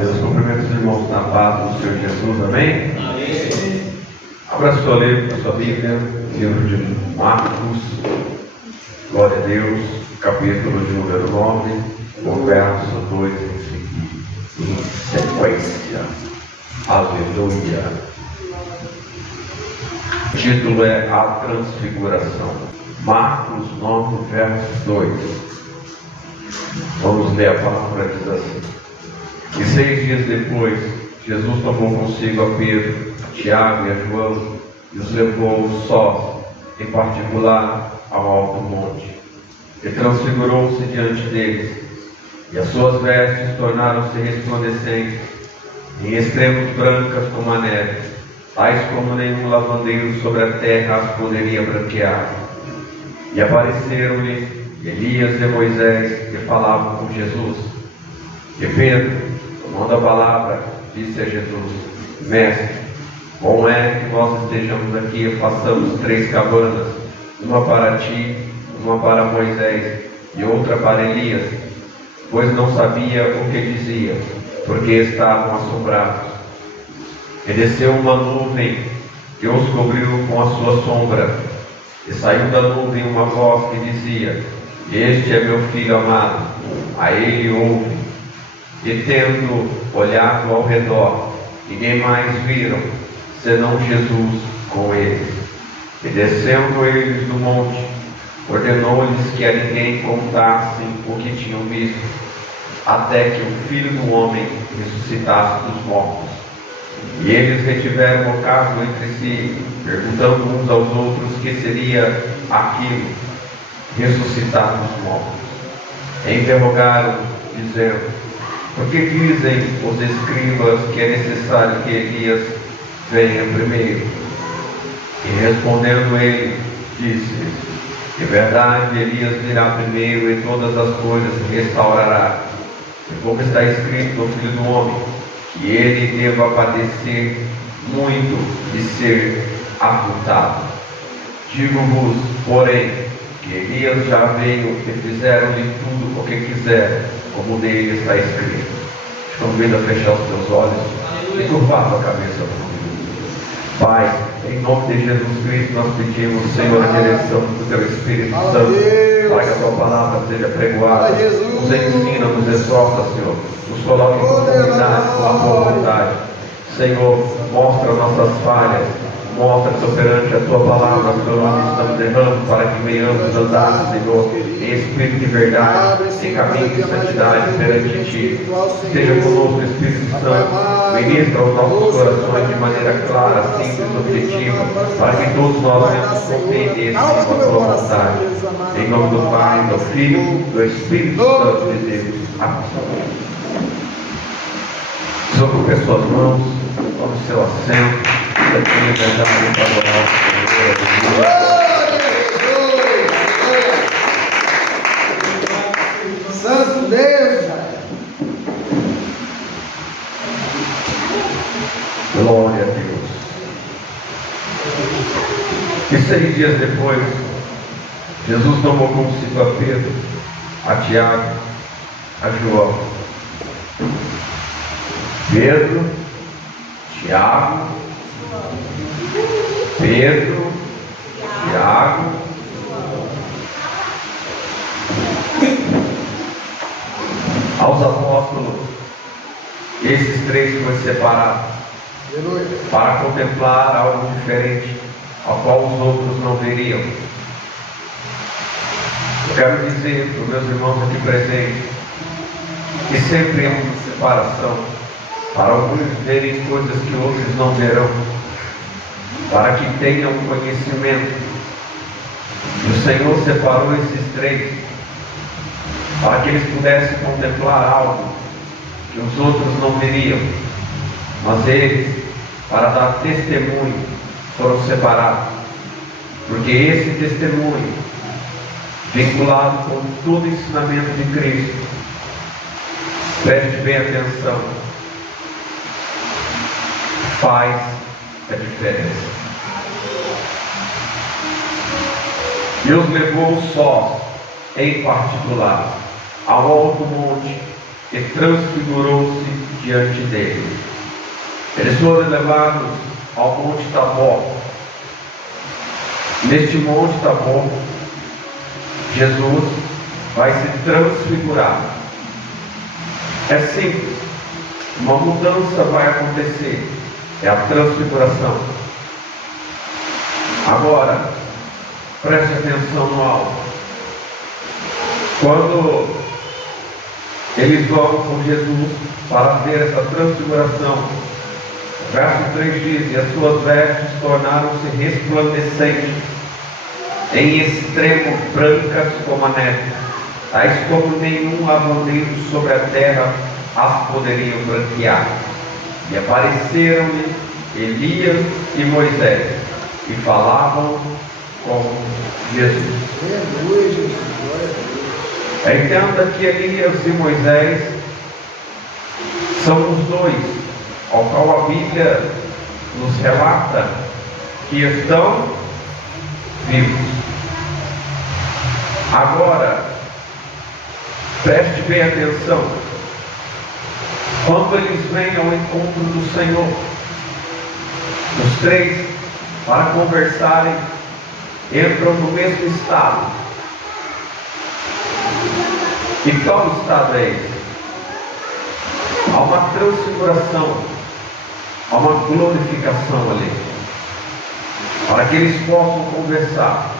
Deus. Cumprimento os irmãos na paz do Senhor Jesus. Amém? Amém. Abra sua Bíblia, livro de Marcos, glória a Deus, capítulo de número 9, o verso 2 em sequência. Aleluia. O título é A Transfiguração. Marcos 9, verso 2. Vamos ler a palavra, diz assim: E 6 dias depois, Jesus tomou consigo a Pedro, a Tiago e a João e os levou sós, em particular, ao alto monte. E transfigurou-se diante deles, e as suas vestes tornaram-se resplandecentes, em extremos brancas como a neve, tais como nenhum lavandeiro sobre a terra as poderia branquear. E apareceram-lhe Elias e Moisés, que falavam com Jesus. E Pedro, tomando a palavra, disse a Jesus: Mestre, bom é que nós estejamos aqui e façamos 3 cabanas, uma para ti, uma para Moisés e outra para Elias, pois não sabia o que dizia, porque estavam assombrados. E desceu uma nuvem que os cobriu com a sua sombra, e saiu da nuvem uma voz que dizia: Este é meu filho amado, a ele ouve. E tendo olhado ao redor, ninguém mais viram, senão Jesus com eles. E descendo eles do monte, ordenou-lhes que a ninguém contassem o que tinham visto, até que o Filho do Homem ressuscitasse dos mortos. E eles retiveram o caso entre si, perguntando uns aos outros que seria aquilo, ressuscitar dos mortos. E interrogaram, dizendo: Por que dizem os escribas que é necessário que Elias venha primeiro? E respondendo ele, disse-lhes: De verdade, Elias virá primeiro e todas as coisas restaurará. E como está escrito no Filho do Homem, que ele deva padecer muito e ser afrontado. Digo-vos, porém, que Elias já veio e fizeram-lhe tudo o que quiseram, como nele está escrito. Te convido a fechar os teus olhos e curvar a tua cabeça comigo. Pai, em nome de Jesus Cristo, nós pedimos, Senhor, a direção do teu Espírito Santo, para que a tua palavra seja pregoada. Nos ensina, nos exorta, Senhor. Nos coloque em conformidade com a tua vontade. Senhor, mostra nossas falhas. Mostra-te perante a tua palavra, Senhor, onde estamos errando, para que venhamos andar, Senhor, em espírito de verdade, em caminho de santidade perante ti. Esteja conosco, Espírito Santo, ministra os nossos corações de maneira clara, simples, objetiva, para que todos nós venhamos compreender a tua vontade. Em nome do Pai, do Filho e do Espírito Santo de Deus. Amém. Sobre as suas mãos, tome o seu assento. Eu tenho liberdade para adorar o Senhor. Santo Deus. Glória a Deus. E 6 dias depois, Jesus tomou consigo a Pedro, a Tiago, a João. Pedro, Tiago, Tiago, aos apóstolos, esses 3 foram separados para contemplar algo diferente, ao qual os outros não veriam. Eu quero dizer para os meus irmãos aqui presentes que sempre há uma separação, para alguns verem coisas que outros não verão, para que tenham conhecimento. E o Senhor separou esses 3 para que eles pudessem contemplar algo que os outros não veriam, mas eles, para dar testemunho, foram separados, porque esse testemunho, vinculado com todo o ensinamento de Cristo, preste bem atenção, faz a diferença. Deus levou sós, em particular, ao alto monte, e transfigurou-se diante dele. Eles foram levados ao Monte Tabor. Neste Monte Tabor, Jesus vai se transfigurar. É simples, uma mudança vai acontecer, é a transfiguração. Agora, preste atenção no alvo. Quando eles vão com Jesus para ver essa transfiguração, o verso 3 diz: e as suas vestes tornaram-se resplandecentes, em extremo brancas como a neve, tais como nenhum lavandeiro sobre a terra as poderiam branquear. E apareceram-lhe Elias e Moisés, e falavam com Jesus. Aleluia, Jesus. Glória a Deus. Entenda que Elias e Moisés são os dois ao qual a Bíblia nos relata que estão vivos. Agora, preste bem atenção. Quando eles vêm ao encontro do Senhor, os três, para conversarem, entram no mesmo estado. E qual estado é esse? Há uma transfiguração, há uma glorificação ali, para que eles possam conversar.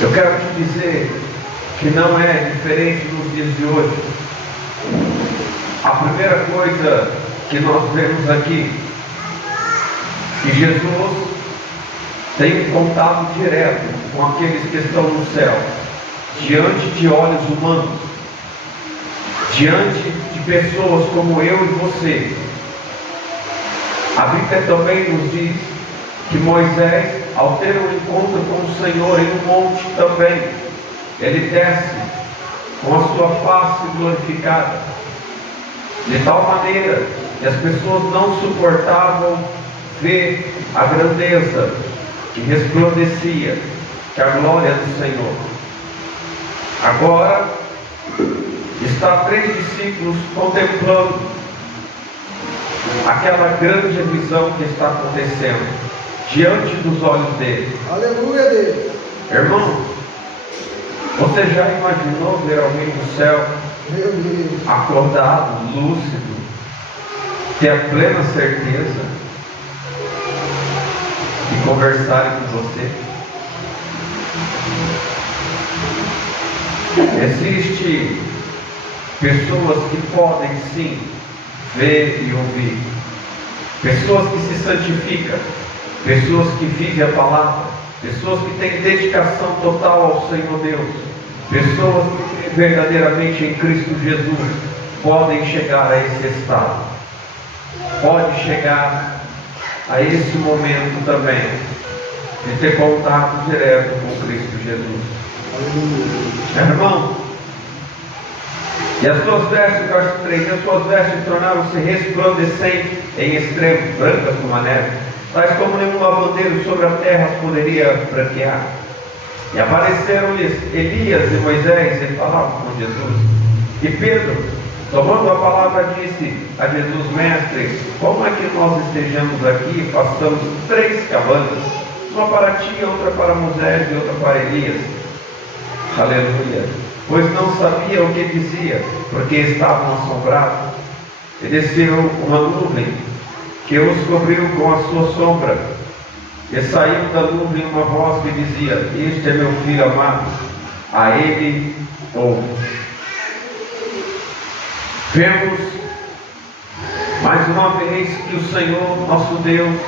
Eu quero te dizer que não é diferente nos dias de hoje. A primeira coisa que nós vemos aqui, que Jesus tem um contato direto com aqueles que estão no céu, diante de olhos humanos, diante de pessoas como eu e você. A Bíblia também nos diz que Moisés, ao ter um encontro com o Senhor em um monte também, ele desce com a sua face glorificada, de tal maneira que as pessoas não suportavam ver a grandeza que resplandecia, que a glória do Senhor. Agora está 3 discípulos contemplando aquela grande visão que está acontecendo diante dos olhos deles. Aleluia, Deus. Irmão, você já imaginou ver alguém no céu Meu Deus. acordado, lúcido, ter a plena certeza e conversarem com você? Existem pessoas que podem sim ver e ouvir, pessoas que se santificam, pessoas que vivem a palavra, pessoas que têm dedicação total ao Senhor Deus, pessoas que vivem verdadeiramente em Cristo Jesus, podem chegar a esse estado, pode chegar a esse momento também de ter contato direto com Cristo Jesus. Irmão, e as suas vestes, verso 3, as suas vestes tornaram-se resplandecentes em extremo, brancas como a neve, tais como nenhum lavandeiro sobre a terra as poderia branquear. E apareceram-lhes Elias e Moisés e falavam com Jesus. E Pedro, tomando a palavra, disse a Jesus: Mestre, como é que nós estejamos aqui e façamos 3 cabanas, uma para ti, outra para Moisés e outra para Elias? Aleluia. Pois não sabia o que dizia, porque estavam assombrados. E desceu uma nuvem que os cobriu com a sua sombra. E saiu da nuvem uma voz que dizia: Este é meu filho amado, a ele ouve. Vemos mais uma vez que o Senhor, nosso Deus,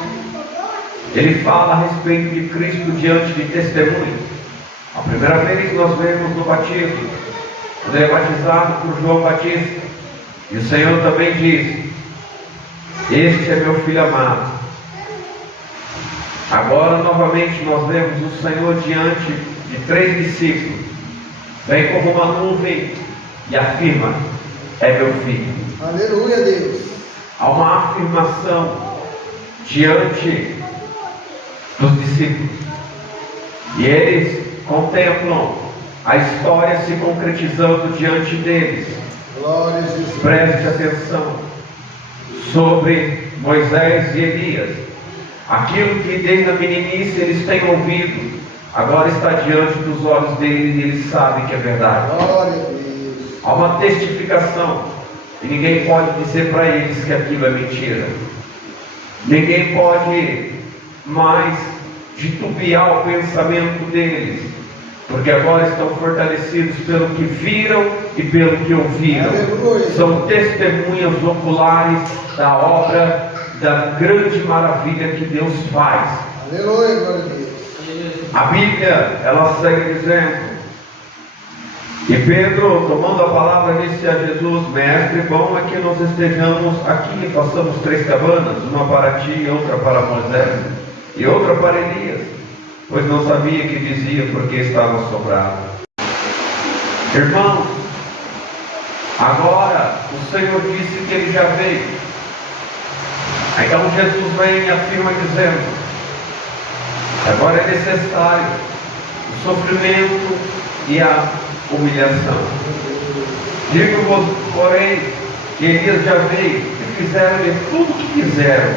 Ele fala a respeito de Cristo diante de testemunhas. A primeira vez nós vemos no batismo, quando ele é batizado por João Batista, e o Senhor também diz: Este é meu filho amado. Agora novamente nós vemos o Senhor diante de 3 discípulos, vem como uma nuvem e afirma: É meu filho. Aleluia, Deus. Há uma afirmação diante dos discípulos, e eles contemplam a história se concretizando diante deles, Glória a Jesus. Preste atenção sobre Moisés e Elias. Aquilo que desde a meninice eles têm ouvido, agora está diante dos olhos deles e eles sabem que é verdade. Glória a Deus. Há uma testificação e ninguém pode dizer para eles que aquilo é mentira. Ninguém pode mais titubear o pensamento deles, porque agora estão fortalecidos pelo que viram e pelo que ouviram. Aleluia. São testemunhas oculares da obra, da grande maravilha que Deus faz. Aleluia, glória a Deus. A Bíblia, ela segue dizendo, e Pedro, tomando a palavra, disse a Jesus: Mestre, bom é que nós estejamos aqui e façamos 3 cabanas, uma para ti, outra para Moisés e outra para Elias, pois não sabia que dizia, porque estava assombrado. Irmãos, agora o Senhor disse que Ele já veio. Então Jesus vem e afirma dizendo: agora é necessário o sofrimento e a humilhação. Digo-vos, porém, que Elias já veio e fizeram-lhe tudo o que quiseram,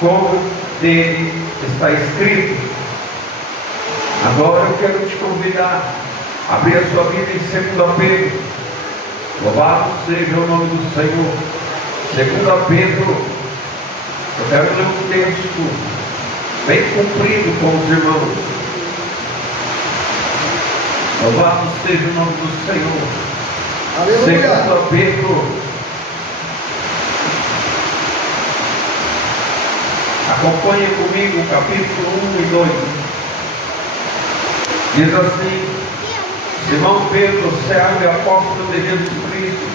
como dele está escrito. Agora eu quero te convidar a abrir a sua Bíblia em 2 Pedro. Louvado seja o nome do Senhor. 2 Pedro, eu quero ler um texto bem cumprido com os irmãos. Louvado seja o nome do Senhor. Aleluia. 2 Pedro, acompanhe comigo o capítulo 1 e 2. Diz assim: Simão Pedro, servo e apóstolo de Jesus Cristo,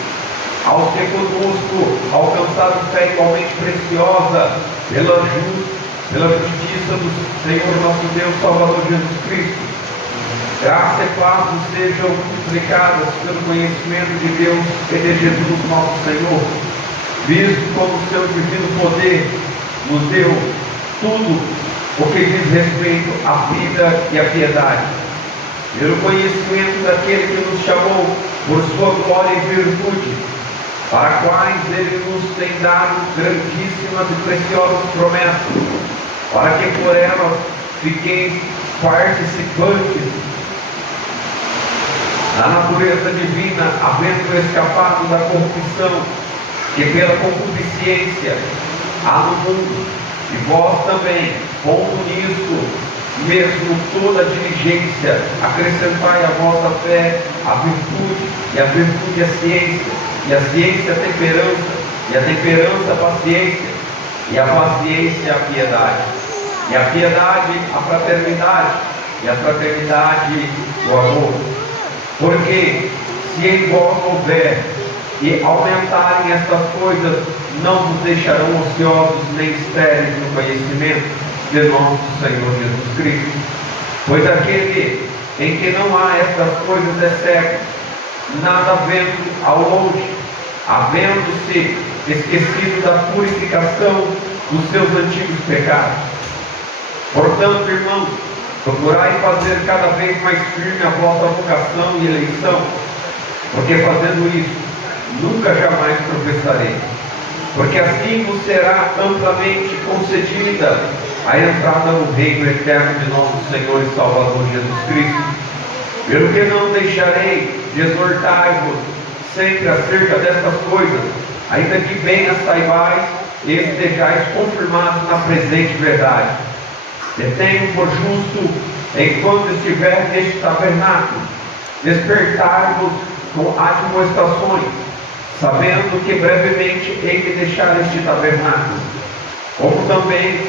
ao que conosco alcançado fé igualmente preciosa pela justiça do Senhor nosso Deus, Salvador Jesus Cristo. Graça e paz nos sejam multiplicadas pelo conhecimento de Deus e de Jesus nosso Senhor, visto como o seu divino poder nos deu tudo o que diz respeito à vida e à piedade, pelo conhecimento daquele que nos chamou por sua glória e virtude, para quais Ele nos tem dado grandíssimas e preciosas promessas, para que por elas fiqueis participantes da natureza divina, havendo escapado da corrupção que pela concupiscência há no mundo, e vós também, pondo nisso mesmo toda a diligência, acrescentai à vossa fé a virtude, e a virtude a ciência, e a ciência a temperança, e a temperança a paciência, e a paciência a piedade, e a piedade a fraternidade, e a fraternidade o amor. Porque se em vós houver e aumentarem estas coisas, não vos deixarão ociosos nem estéreis no conhecimento de nosso Senhor Jesus Cristo. Pois aquele em que não há estas coisas é cego, nada vendo ao longe, havendo-se esquecido da purificação dos seus antigos pecados. Portanto, irmãos, procurai fazer cada vez mais firme a vossa vocação e eleição, porque fazendo isso, nunca jamais tropeçarei. Porque assim vos será amplamente concedida a entrada no reino eterno de nosso Senhor e Salvador Jesus Cristo. Pelo que não deixarei de exortar-vos sempre acerca destas coisas, ainda que bem as saibais e estejais confirmados na presente verdade. Detenho por justo, enquanto estiver neste tabernáculo, despertar-vos com admoestações, sabendo que brevemente hei de deixar este tabernáculo, como também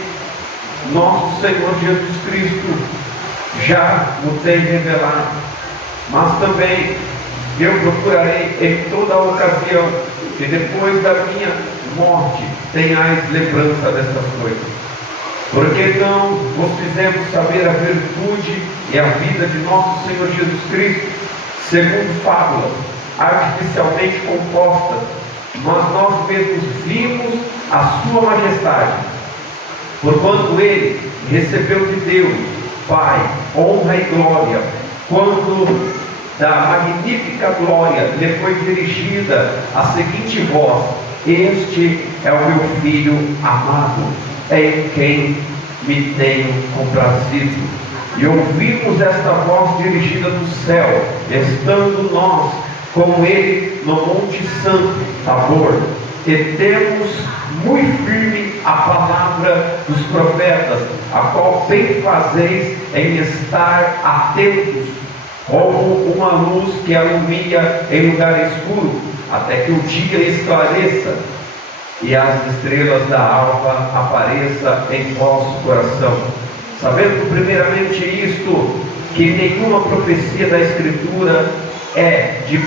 nosso Senhor Jesus Cristo já o tem revelado. Mas também eu procurarei em toda a ocasião que depois da minha morte tenhais lembrança destas coisas. Porque não vos fizemos saber a virtude e a vida de nosso Senhor Jesus Cristo, segundo fábula, artificialmente composta, mas nós mesmos vimos a sua majestade, porquanto ele recebeu de Deus, Pai, honra e glória, quando da magnífica glória, lhe foi dirigida a seguinte voz: este é o meu filho amado, em quem me tenho comprazido. E ouvimos esta voz dirigida do céu, estando nós com ele no Monte Santo, Tabor, e temos muito firme a palavra dos profetas, a qual bem fazeis em estar atentos, como uma luz que alumia em lugar escuro, até que o dia esclareça e as estrelas da alva apareçam em vosso coração. Sabendo primeiramente isto, que nenhuma profecia da Escritura é de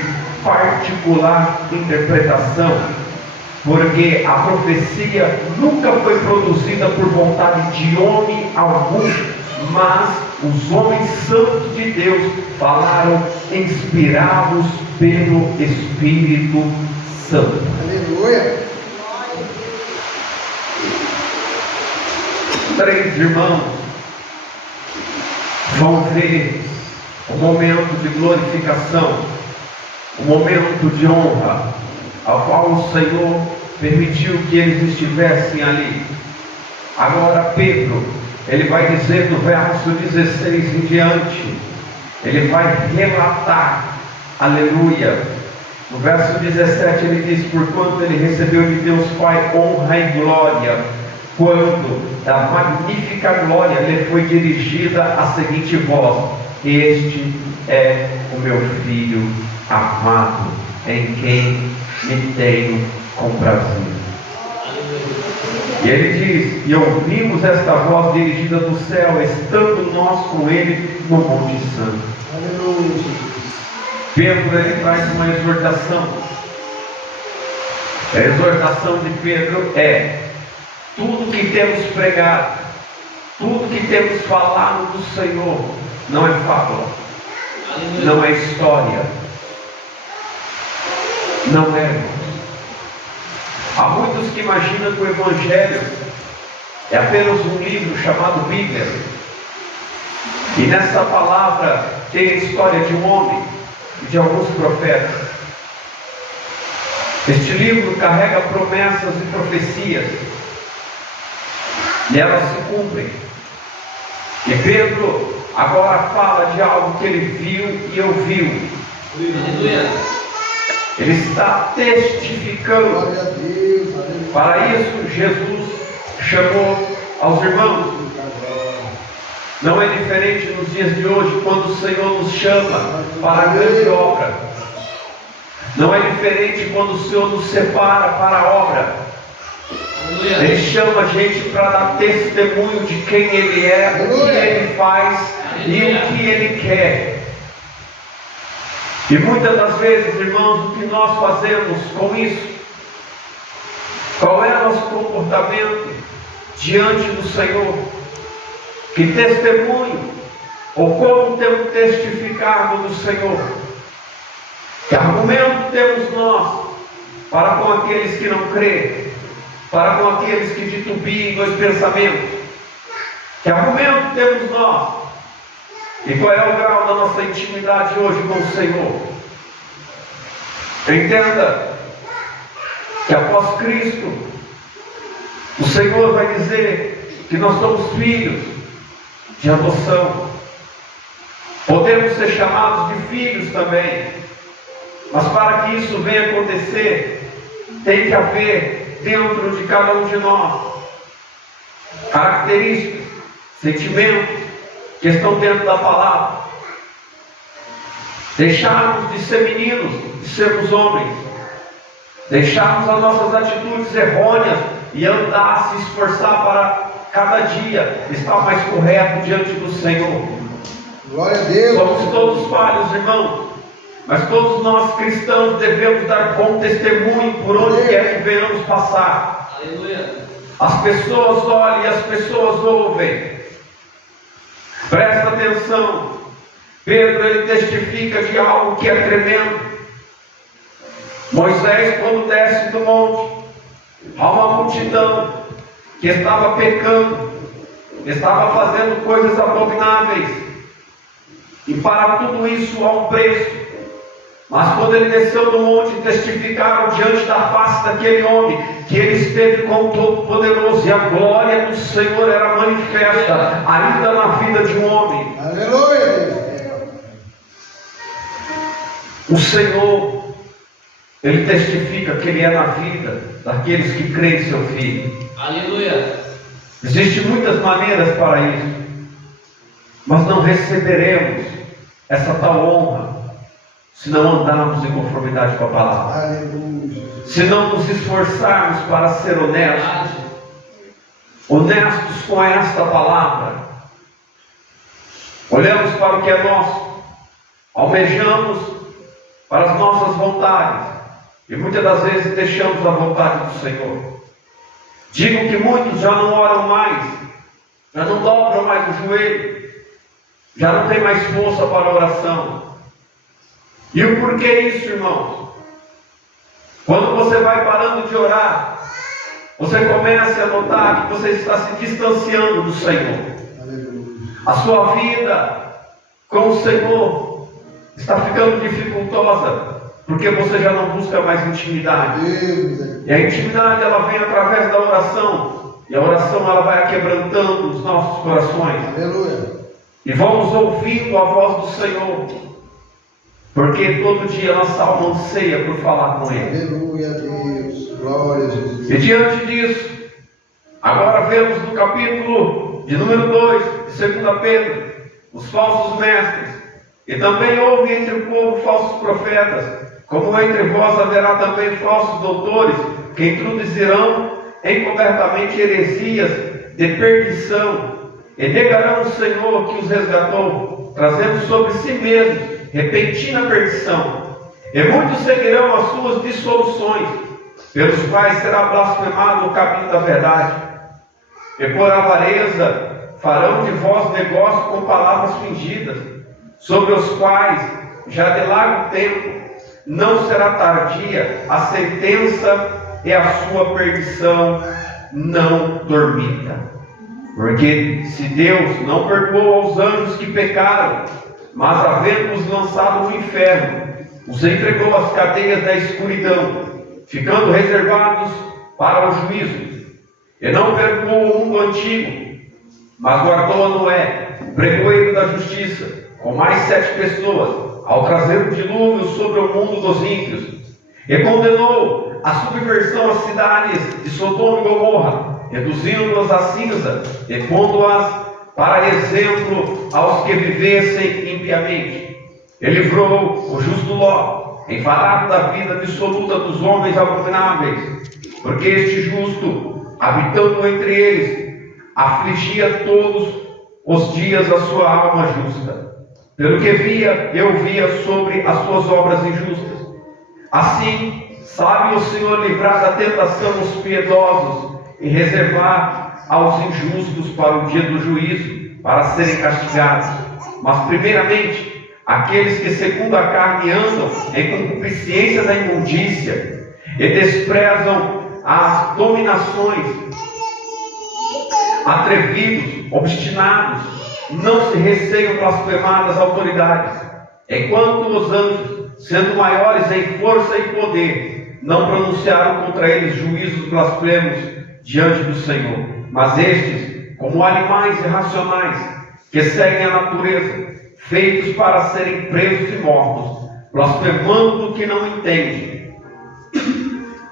particular interpretação, porque a profecia nunca foi produzida por vontade de homem algum, mas os homens santos de Deus falaram inspirados pelo Espírito Santo. Aleluia. 3 irmãos vão ver o momento de glorificação, o momento de honra, ao qual o Senhor permitiu que eles estivessem ali. Agora Pedro, ele vai dizer no verso 16 em diante, ele vai relatar, aleluia. No verso 17 ele diz: porquanto ele recebeu de Deus Pai honra e glória, quando da magnífica glória lhe foi dirigida a seguinte voz: este é o meu filho amado, em quem me tenho comprazido. E ele diz: e ouvimos esta voz dirigida do céu, estando nós com ele no Monte Santo. Aleluia. Pedro, ele traz uma exortação. A exortação de Pedro é: tudo que temos pregado, tudo que temos falado do Senhor, não é fábula, não é história, não é, irmãos. Há muitos que imaginam que o Evangelho é apenas um livro chamado Bíblia, e nessa palavra tem a história de um homem e de alguns profetas. Este livro carrega promessas e profecias, e elas se cumprem. E Pedro agora fala de algo que ele viu e ouviu. Ele está testificando. Glória a Deus. Aleluia. Para isso Jesus chamou aos irmãos. Não é diferente nos dias de hoje, quando o Senhor nos chama para a grande obra. Não é diferente quando o Senhor nos separa para a obra. Ele chama a gente para dar testemunho de quem Ele é, o que Ele faz e o que Ele quer. E muitas das vezes, irmãos, o que nós fazemos com isso? Qual é o nosso comportamento diante do Senhor? Que testemunho, ou como temos testificado do Senhor? Que argumento temos nós para com aqueles que não creem, para com aqueles que titubeam nos pensamentos? Que argumento temos nós? E qual é o grau da nossa intimidade hoje com o Senhor? Entenda que após Cristo, o Senhor vai dizer que nós somos filhos de adoção. Podemos ser chamados de filhos também, mas para que isso venha acontecer, tem que haver dentro de cada um de nós características, sentimentos que estão dentro da palavra. Deixarmos de ser meninos e sermos homens. Deixarmos as nossas atitudes errôneas e andar, se esforçar para cada dia estar mais correto diante do Senhor. Glória a Deus. Somos todos falhos, irmãos, mas todos nós cristãos devemos dar bom testemunho por onde quer que venhamos passar. Aleluia. As pessoas olham e as pessoas ouvem. Presta atenção. Pedro, ele testifica de algo que é tremendo. Moisés, quando desce do monte, há uma multidão que estava pecando, estava fazendo coisas abomináveis, e para tudo isso há um preço. Mas quando ele desceu do monte, testificaram diante da face daquele homem que ele esteve com o Todo-Poderoso, e a glória do Senhor era manifesta ainda na vida de um homem. Aleluia. O Senhor, Ele testifica que Ele é na vida daqueles que creem em seu Filho. Aleluia. Existem muitas maneiras para isso, mas não receberemos essa tal honra se não andarmos em conformidade com a palavra. Aleluia. Se não nos esforçarmos para ser honestos com esta palavra, olhamos para o que é nosso, almejamos para as nossas vontades, e muitas das vezes deixamos a vontade do Senhor. Digo que muitos já não oram mais, já não dobram mais o joelho, já não tem mais força para a oração. E o porquê isso, irmãos? Quando você vai parando de orar, você começa a notar que você está se distanciando do Senhor. Aleluia. A sua vida com o Senhor está ficando dificultosa, porque você já não busca mais intimidade. Deus. E a intimidade, ela vem através da oração, e a oração, ela vai quebrantando os nossos corações, Aleluia. e vamos ouvindo a voz do Senhor, porque todo dia nossa alma anseia por falar com Ele. Aleluia, Deus. Glória a Jesus. E diante disso, agora vemos no capítulo de número 2 de 2 Pedro, os falsos mestres. E também houve entre o povo falsos profetas, como entre vós haverá também falsos doutores, que introduzirão encobertamente heresias de perdição, e negarão o Senhor que os resgatou, trazendo sobre si mesmos repentina perdição. E muitos seguirão as suas dissoluções, pelos quais será blasfemado o caminho da verdade. E por avareza farão de vós negócio com palavras fingidas, sobre os quais, já de largo tempo, não será tardia a sentença e a sua perdição não dormita. Porque se Deus não perdoou aos anjos que pecaram, mas havendo-os lançado no inferno, os entregou às cadeias da escuridão, ficando reservados para o juízo, e não perdoou o mundo antigo, mas guardou a Noé, o pregoeiro da justiça, com mais 7 pessoas, ao trazer o dilúvio sobre o mundo dos ímpios, e condenou a subversão às cidades de Sodoma e Gomorra, reduzindo-as a cinza, e pondo-as para exemplo aos que vivessem impiamente. E livrou o justo Ló, enfadado da vida dissoluta dos homens abomináveis, porque este justo, habitando entre eles, afligia todos os dias a sua alma justa, pelo que via e ouvia sobre as suas obras injustas. Assim, sabe o Senhor livrar da tentação os piedosos e reservar aos injustos para o dia do juízo, para serem castigados. Mas primeiramente, aqueles que segundo a carne andam em concupiscência da imundícia e desprezam as dominações, atrevidos, obstinados, não se receiam blasfemar das autoridades, enquanto os anjos, sendo maiores em força e poder, não pronunciaram contra eles juízos blasfemos diante do Senhor. Mas estes, como animais irracionais, que seguem a natureza, feitos para serem presos e mortos, blasfemando o que não entendem,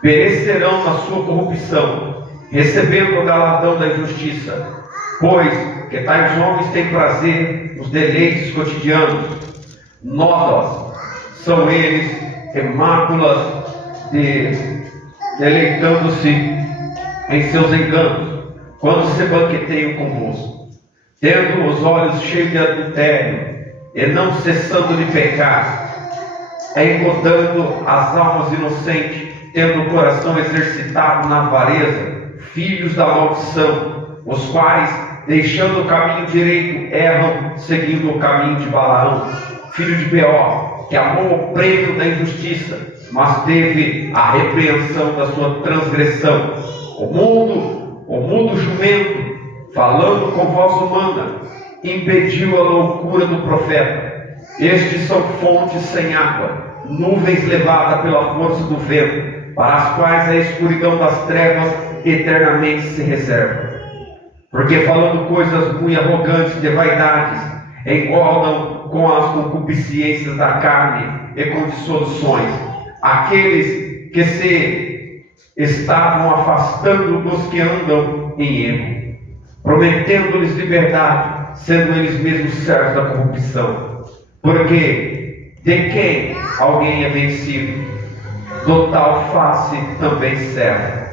perecerão na sua corrupção, recebendo o galardão da injustiça. Pois que tais homens têm prazer nos deleites cotidianos, nódoas são eles, e máculas deleitando-se em seus enganos, quando se banqueteiam convosco, tendo os olhos cheios de adultério, e não cessando de pecar, engodando as almas inocentes, tendo o coração exercitado na avareza, filhos da maldição, os quais, deixando o caminho direito, erram, seguindo o caminho de Balaão, filho de Beor, que amou o prêmio da injustiça, mas teve a repreensão da sua transgressão. O mudo jumento, falando com voz humana, impediu a loucura do profeta. Estes são fontes sem água, nuvens levadas pela força do vento, para as quais a escuridão das trevas eternamente se reserva. Porque falando coisas muito arrogantes de vaidades, engordam com as concupiscências da carne e com dissoluções aqueles que se estavam afastando dos que andam em erro, prometendo-lhes liberdade, sendo eles mesmos servos da corrupção. Porque de quem alguém é vencido, do tal face também serve.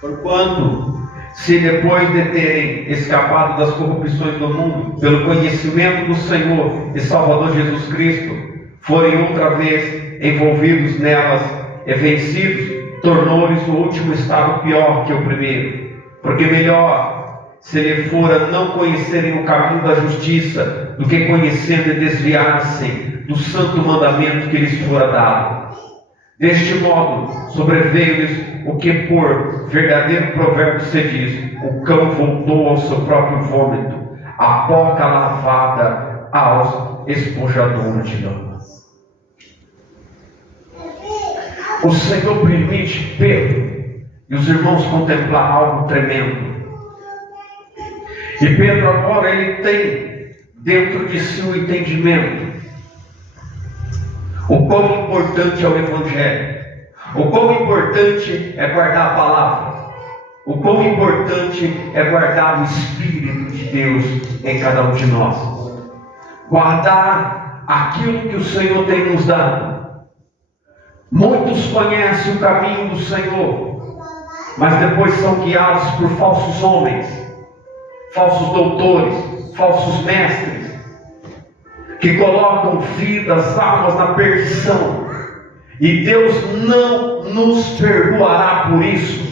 Porquanto, se depois de terem escapado das corrupções do mundo, pelo conhecimento do Senhor e Salvador Jesus Cristo, forem outra vez envolvidos nelas e vencidos, tornou-lhes o último estado pior que o primeiro. Porque melhor se lhe fora não conhecerem o caminho da justiça, do que conhecendo e desviar-se do santo mandamento que lhes fora dado. Deste modo, sobreveio-lhes o que por verdadeiro provérbio se diz: o cão voltou ao seu próprio vômito, a boca lavada aos espojadouros de lama. O Senhor permite Pedro e os irmãos contemplar algo tremendo. E Pedro agora ele tem dentro de si o entendimento o quão importante é o Evangelho, o quão importante é guardar a palavra, o quão importante é guardar o Espírito de Deus em cada um de nós, guardar aquilo que o Senhor tem nos dado. Muitos conhecem o caminho do Senhor, mas depois são guiados por falsos homens, falsos doutores, falsos mestres, que colocam vidas, almas na perdição, e Deus não nos perdoará por isso.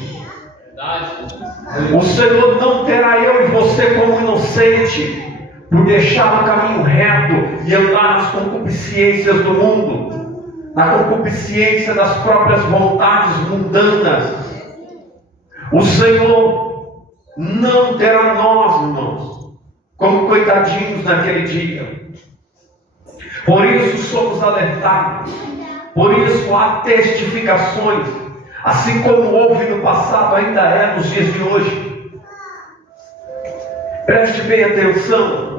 O Senhor não terá eu e você como inocente por deixar o caminho reto e andar nas concupiscências do mundo, na concupiscência das próprias vontades mundanas. O Senhor não terá nós, irmãos, como coitadinhos naquele dia. Por isso somos alertados, por isso há testificações, assim como houve no passado, ainda é nos dias de hoje. Preste bem atenção.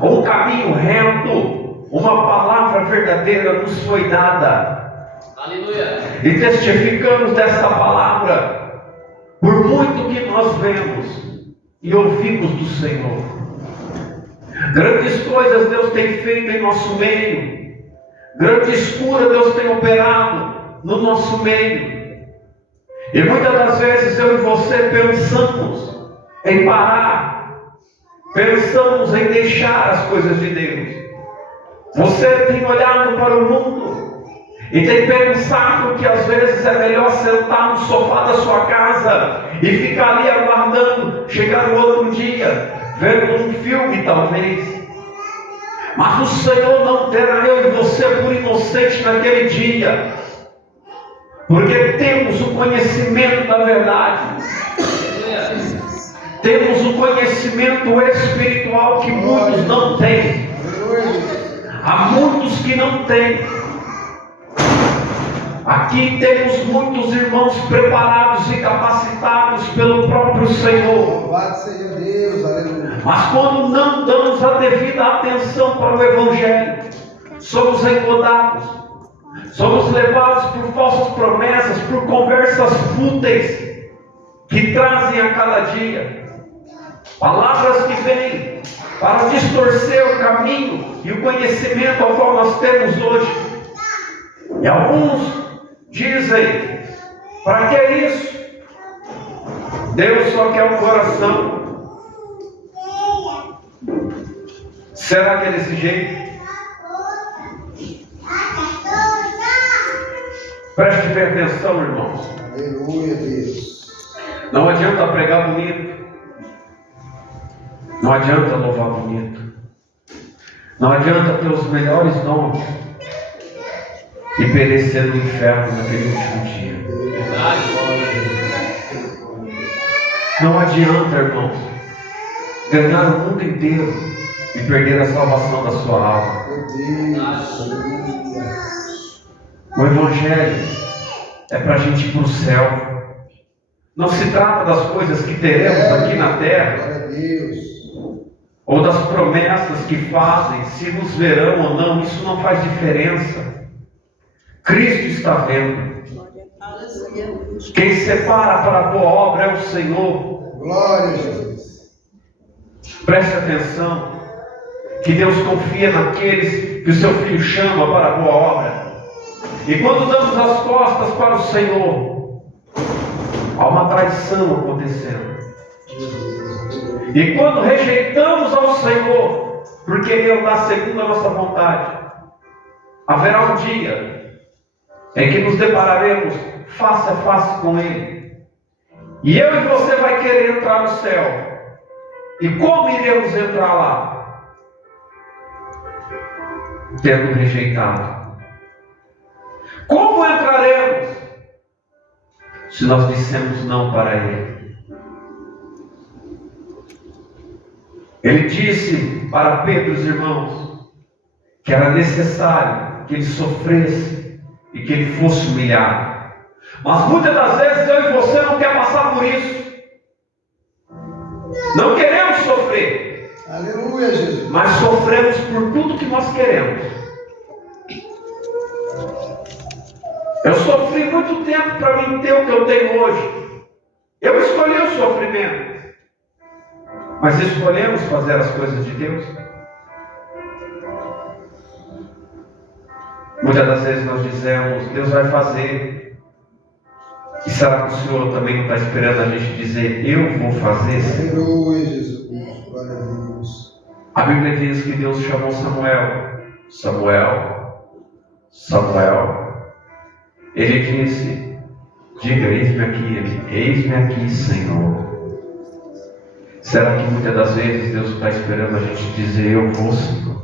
Um caminho reto, uma palavra verdadeira nos foi dada. Aleluia. E testificamos dessa palavra por muito que nós vemos e ouvimos do Senhor. Grandes coisas Deus tem feito em nosso meio. Grandes curas Deus tem operado no nosso meio. E muitas das vezes eu e você pensamos em parar, pensamos em deixar as coisas de Deus. Você tem olhado para o mundo e tem pensado que às vezes é melhor sentar no sofá da sua casa e ficar ali aguardando chegar o outro dia, vendo um filme talvez. Mas o Senhor não terá eu e você por inocente naquele dia, porque temos o conhecimento da verdade, temos o conhecimento espiritual que muitos não têm. Há muitos que não têm. Aqui temos muitos irmãos preparados e capacitados pelo próprio Senhor. Louvado seja Deus, aleluia. Mas quando não damos a devida atenção para o Evangelho, somos engodados, somos levados por falsas promessas, por conversas fúteis que trazem a cada dia palavras que vêm para distorcer o caminho e o conhecimento ao qual nós temos hoje. E alguns dizem: para que isso? Deus só quer um coração. Será que é desse jeito? Preste bem atenção, irmãos. Aleluia, Deus. Não adianta pregar bonito, não adianta louvar bonito, não adianta ter os melhores dons e perecer no inferno naquele último dia. Não adianta, irmãos, ganhar o mundo inteiro e perder a salvação da sua alma. O Evangelho é para a gente ir para o céu. Não se trata das coisas que teremos aqui na terra, Glória a Deus. ou das promessas que fazem, se nos verão ou não, isso não faz diferença. Cristo está vendo. Quem separa para a boa obra é o Senhor. Glória a Jesus. Preste atenção, que Deus confia naqueles que o seu Filho chama para a boa obra. E quando damos as costas para o Senhor, há uma traição acontecendo. E quando rejeitamos ao Senhor, porque Ele andar segundo a nossa vontade, haverá um dia em que nos depararemos face a face com Ele. E eu e você vai querer entrar no céu. E como iremos entrar lá? Tendo rejeitado. Como entraremos? Se nós dissemos não para Ele. Ele disse para Pedro e os irmãos que era necessário que ele sofresse e que ele fosse humilhado. Mas muitas das vezes eu e você não quer passar por isso. Não queremos sofrer. Aleluia, Jesus. Mas sofremos por tudo que nós queremos. Eu sofri muito tempo para mim ter o que eu tenho hoje. Eu escolhi o sofrimento. Mas escolhemos fazer as coisas de Deus? Muitas das vezes nós dizemos, Deus vai fazer. E será que o Senhor também não está esperando a gente dizer, eu vou fazer? Aleluia, Jesus. Glória a Deus. A Bíblia diz que Deus chamou Samuel. Samuel. Ele disse, diga, eis-me aqui. Ele, eis-me aqui, Senhor. Será que muitas das vezes Deus está esperando a gente dizer, eu vou, Senhor?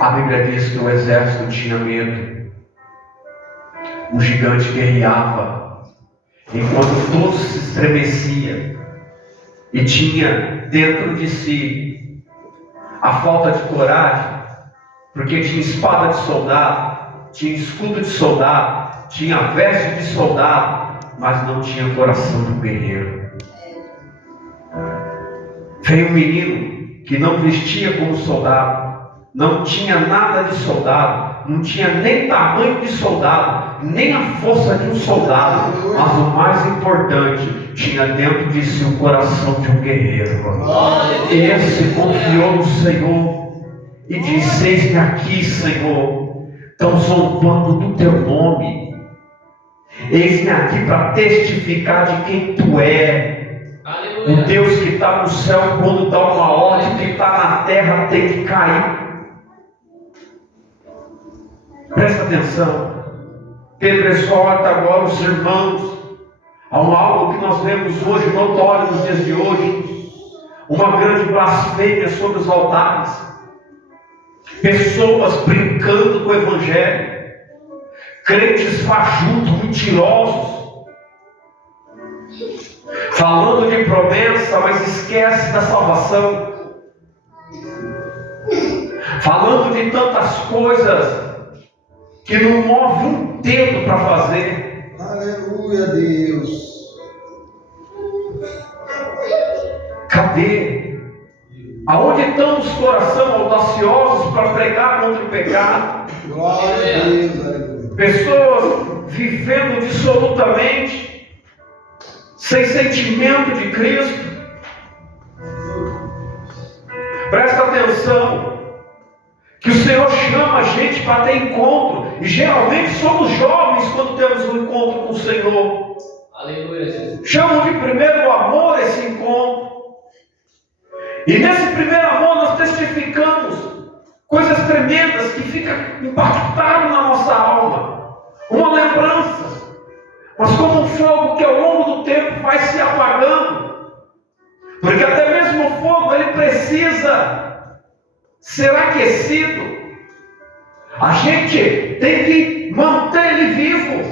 A Bíblia diz que o exército tinha medo. Um gigante guerreava, enquanto todos se estremeciam, e tinha dentro de si a falta de coragem, porque tinha espada de soldado, tinha escudo de soldado, tinha veste de soldado, mas não tinha coração de um guerreiro. Veio um menino que não vestia como soldado, não tinha nada de soldado, não tinha nem tamanho de soldado, nem a força de um soldado, mas o mais importante, tinha dentro de si o coração de um guerreiro. Esse confiou no Senhor e disse, eis-me aqui, Senhor, estão zombando do teu nome, eis-me aqui para testificar de quem tu é. O Deus que está no céu, quando dá uma ordem, quem está na terra tem que cair. Presta atenção. Pedro exorta agora os irmãos a algo que nós vemos hoje, notório nos dias de hoje, uma grande blasfêmia sobre os altares, pessoas brincando com o Evangelho, crentes fajutos, mentirosos, falando de promessa, mas esquece da salvação, falando de tantas coisas que não move um dedo para fazer. Aleluia, Deus. Cadê? Aonde estão os corações audaciosos para pregar contra o pecado? Glória a Deus, aleluia. Pessoas vivendo dissolutamente, sem sentimento de Cristo. Presta atenção, que o Senhor chama a gente para ter encontro, e geralmente somos jovens quando temos um encontro com o Senhor. Aleluia, Jesus. Chamam de primeiro amor esse encontro. E nesse primeiro amor nós testificamos coisas tremendas que ficam impactadas na nossa alma. Uma lembrança, mas como um fogo que ao longo do tempo vai se apagando. Porque até mesmo o fogo ele precisa ser aquecido. A gente tem que manter ele vivo.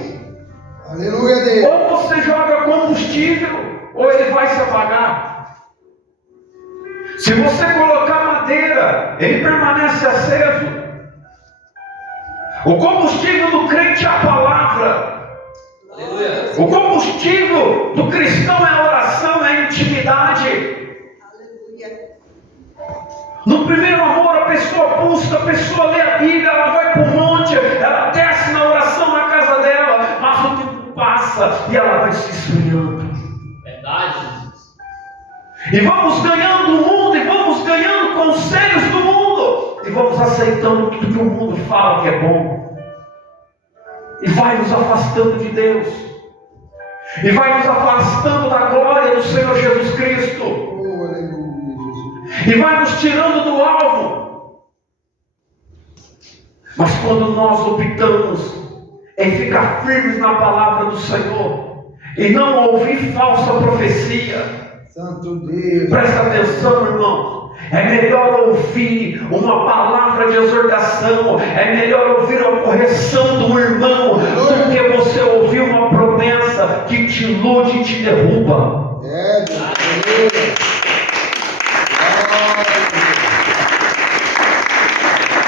Aleluia, Deus. Ou você joga combustível, ou ele vai se apagar. Se você colocar madeira, ele permanece aceso. O combustível do crente é a palavra. Aleluia. O combustível do cristão é a oração, é a intimidade. Aleluia. No primeiro amor, a pessoa busca, a pessoa lê a Bíblia, ela vai para o monte, ela desce na oração na casa dela, mas o tempo passa e ela vai se esfriando. Verdade, Jesus. E vamos ganhando o mundo, e vamos ganhando conselhos do mundo, e vamos aceitando tudo que o mundo fala que é bom. E vai nos afastando de Deus, e vai nos afastando da glória do Senhor Jesus Cristo, Oh, aleluia, Jesus. e vai nos tirando do alvo. Mas quando nós optamos em ficar firmes na palavra do Senhor, e não ouvir falsa profecia, Santo Deus. presta atenção, irmão. É melhor ouvir uma palavra de exortação, é melhor ouvir a correção do irmão, do que você ouvir uma promessa que te ilude e te derruba. É, Deus. Aleluia.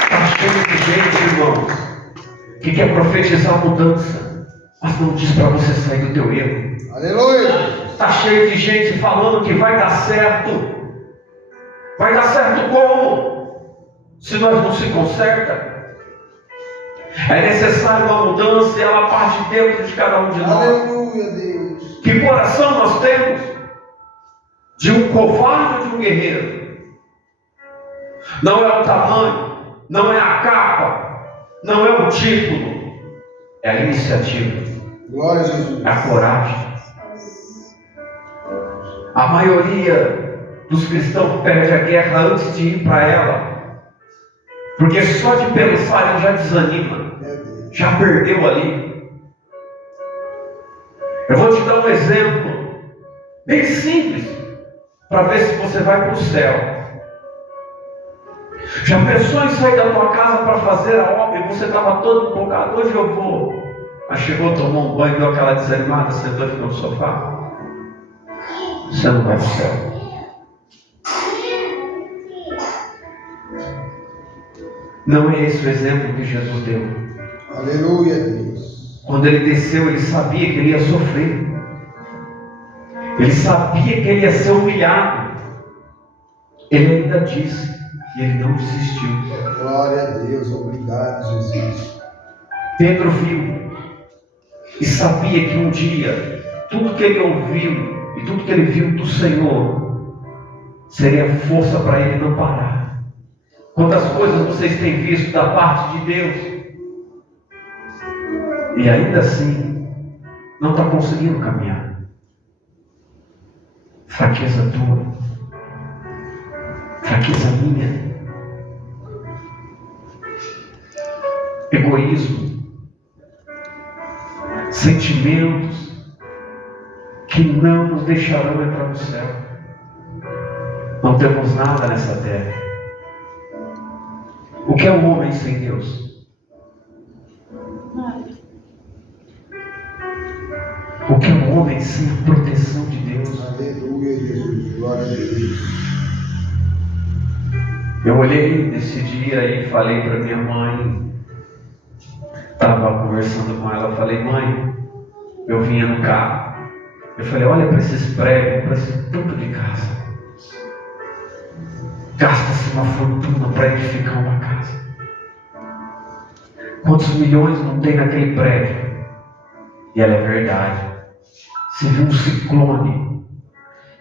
Está cheio de gente, irmão, que quer profetizar mudança, mas não diz para você sair do teu erro. Aleluia. Está cheio de gente falando que vai dar certo. Vai dar certo como? Se nós não se conserta. É necessário uma mudança e ela parte dentro de cada um de nós. Aleluia, Deus. Que coração nós temos? De um covarde ou de um guerreiro? Não é o tamanho, não é a capa, não é o título, é a iniciativa, Glória a Jesus. é a coragem. A maioria dos cristãos perde a guerra antes de ir para ela, porque só de pensar ele já desanima, É, Deus. já perdeu ali. Eu vou te dar um exemplo bem simples para ver se você vai para o céu. Já pensou em sair da tua casa para fazer a obra e você estava todo empolgado? Hoje eu vou. Mas chegou, tomou um banho, deu aquela desanimada, sentou e ficou no sofá. Você não vai para o céu. Não é esse o exemplo que Jesus deu. Aleluia, Deus. Quando ele desceu, ele sabia que ele ia sofrer. Ele sabia que ele ia ser humilhado. Ele ainda disse, e ele não desistiu. Glória a Deus. Obrigado, Jesus. Pedro viu e sabia que um dia tudo que ele ouviu e tudo que ele viu do Senhor seria força para ele não parar. Quantas coisas vocês têm visto da parte de Deus e ainda assim não está conseguindo caminhar? Fraqueza tua, fraqueza minha, egoísmo, sentimentos que não nos deixarão entrar no céu. Não temos nada nessa terra. O que é o homem sem Deus? O que é o homem sem a proteção de Deus? Aleluia, Jesus. Glória a Deus. Eu olhei nesse dia e falei para minha mãe, estava conversando com ela, falei, mãe, eu vinha no carro, eu falei, olha para esses prédios, para esse tanto de casa, gasta-se uma fortuna para edificar uma casa. Quantos milhões não tem naquele prédio? E ela é verdade. Se vir um ciclone,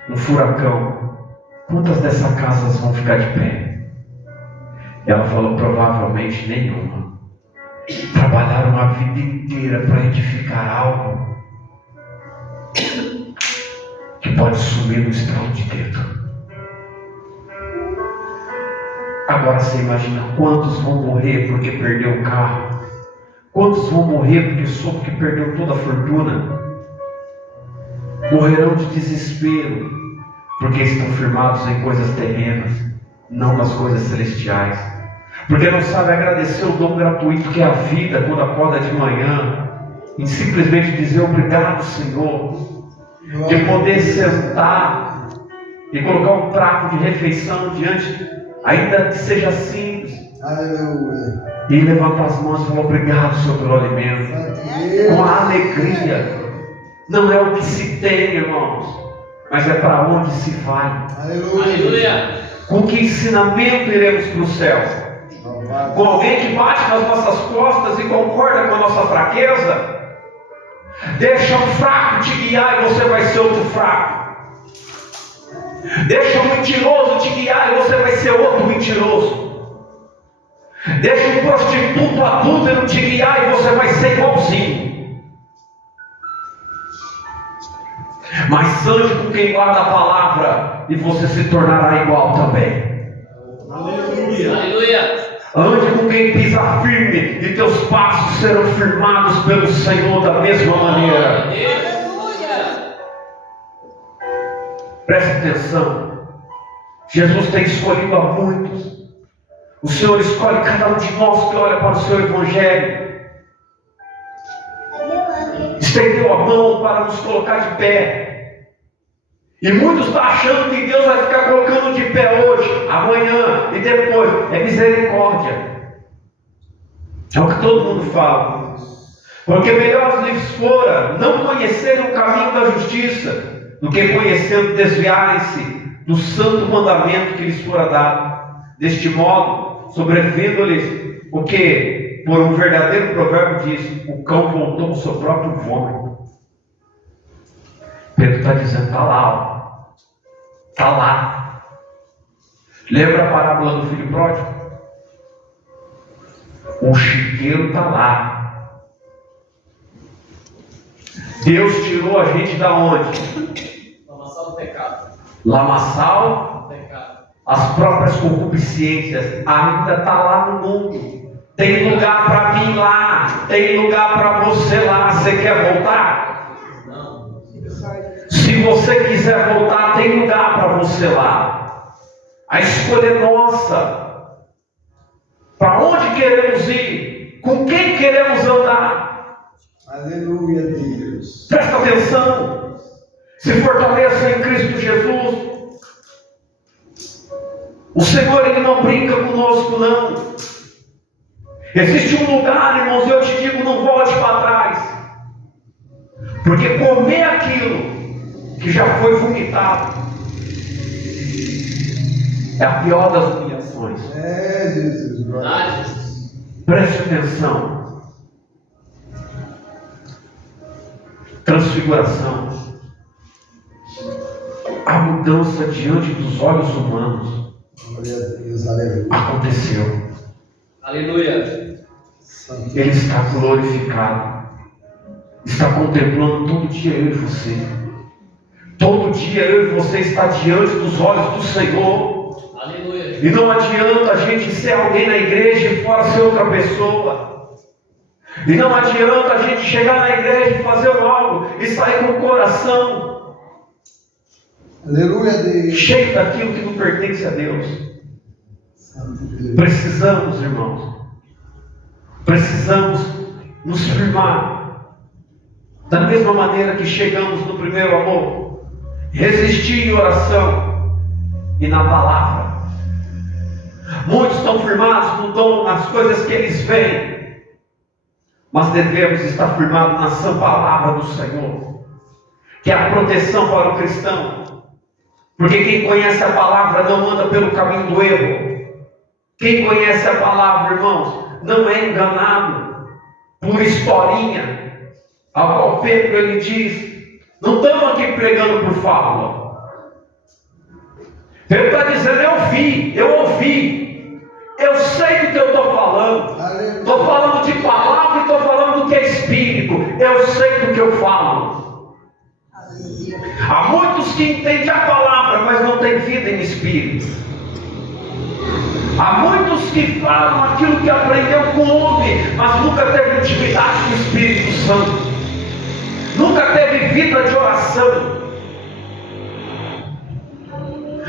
um furacão, quantas dessas casas vão ficar de pé? Ela falou, provavelmente nenhuma. Trabalharam a vida inteira para edificar algo que pode sumir no estralo de dedo. Agora você imagina quantos vão morrer porque perdeu o carro, quantos vão morrer porque soube que perdeu toda a fortuna, morrerão de desespero porque estão firmados em coisas terrenas, não nas coisas celestiais, porque não sabe agradecer o dom gratuito que é a vida quando acorda de manhã e simplesmente dizer obrigado, Senhor, de poder sentar e colocar um prato de refeição diante, ainda que seja simples, Aleluia. E levanta as mãos e fala: obrigado, Senhor, pelo alimento. Com a alegria. Não é o que se tem, irmãos, mas é para onde se vai. Aleluia. Com que ensinamento iremos para o céu? Com alguém que bate nas nossas costas e concorda com a nossa fraqueza? Deixa um fraco te guiar e você vai ser outro fraco. Deixa um mentiroso te guiar e você vai ser outro mentiroso. Deixa um prostituto adúltero te guiar e você vai ser igualzinho. Mas ande com quem guarda a palavra e você se tornará igual também. Aleluia. Ande com quem pisa firme e teus passos serão firmados pelo Senhor da mesma maneira. Aleluia. Preste atenção. Jesus tem escolhido a muitos. O Senhor escolhe cada um de nós que olha para o seu Evangelho. Estendeu a mão para nos colocar de pé. E muitos estão achando que Deus vai ficar colocando de pé hoje, amanhã e depois. É misericórdia. É o que todo mundo fala. Porque melhor lhes fora não conhecerem o caminho da justiça do que conhecendo desviarem-se do santo mandamento que lhes fora dado. Deste modo, sobrevivendo-lhes o que, por um verdadeiro provérbio diz: o cão voltou ao seu próprio vômito. Pedro está dizendo: está lá, ó. Está lá. Lembra a parábola do filho pródigo? O chiqueiro está lá. Deus tirou a gente da onde? Lamaçal do pecado. Lamaçal, Pecado. as próprias concupiscências. Ainda está lá no mundo. Tem lugar para mim lá. Tem lugar para você lá. Você quer voltar? Não. Se você quiser voltar, tem lugar para você lá. A escolha é nossa. Para onde queremos ir? Com quem queremos andar? Aleluia, Deus. Presta atenção. Se fortaleça em Cristo Jesus. O Senhor, Ele não brinca conosco, não. Existe um lugar, irmãos, eu te digo, não volte para trás. Porque comer aquilo que já foi vomitado é a pior das humilhações. É, Jesus. Glória a Deus. Preste atenção. Transfiguração. A mudança diante dos olhos humanos Glória a Deus. Aleluia. aconteceu. Aleluia. Santo. Ele está glorificado. Está contemplando todo dia eu e você. Todo dia eu e você está diante dos olhos do Senhor. Aleluia. E não adianta a gente ser alguém na igreja e fora ser outra pessoa. E não adianta a gente chegar na igreja e fazer algo e sair com o coração Aleluia, Deus. cheio daquilo que não pertence a Deus. Santo Deus. Precisamos, irmãos. Precisamos nos firmar. Da mesma maneira que chegamos no primeiro amor. Resistir em oração e na palavra. Muitos estão firmados no dom, nas coisas que eles veem. Mas devemos estar firmados na sã palavra do Senhor, que é a proteção para o cristão. Porque quem conhece a palavra não anda pelo caminho do erro. Quem conhece a palavra, irmãos, não é enganado por historinha. Ao qual Pedro ele diz: não estamos aqui pregando por fábula. Pedro está dizendo: eu ouvi, eu sei do que eu estou falando. Aleluia. Estou falando de palavra e estou falando do que é espírito. Eu sei do que eu falo. Há muitos que entendem a palavra, mas não têm vida em espírito. Há muitos que falam aquilo que aprendeu com o homem, mas nunca teve intimidade com o Espírito Santo. Nunca teve vida de oração.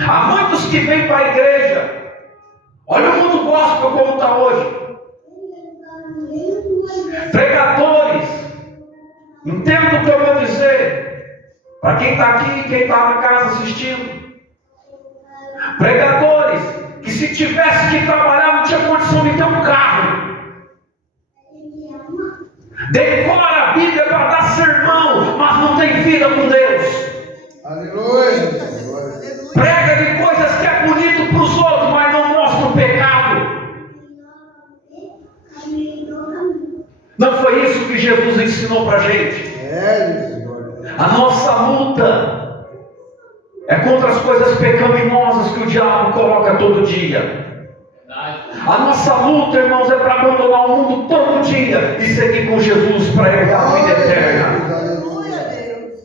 Há muitos que vêm para a igreja. Olha o mundo gospel como está hoje. Pregadores, entenda o que eu vou dizer. Para quem está aqui, quem está na casa assistindo. Pregadores, que se tivesse que trabalhar não tinha condição de ter um carro. decora a Bíblia para dar sermão, mas não tem vida com Deus. Aleluia. Glória a Deus. Prega de coisas que é bonito para os outros, mas não mostra o pecado. Não foi isso que Jesus ensinou para a gente. Jesus. Glória a Deus. A nossa luta é contra as coisas pecaminosas que o diabo coloca todo dia. A nossa luta, irmãos, é para abandonar o mundo todo dia e seguir com Jesus para herdar a vida eterna. Aleluia, Deus.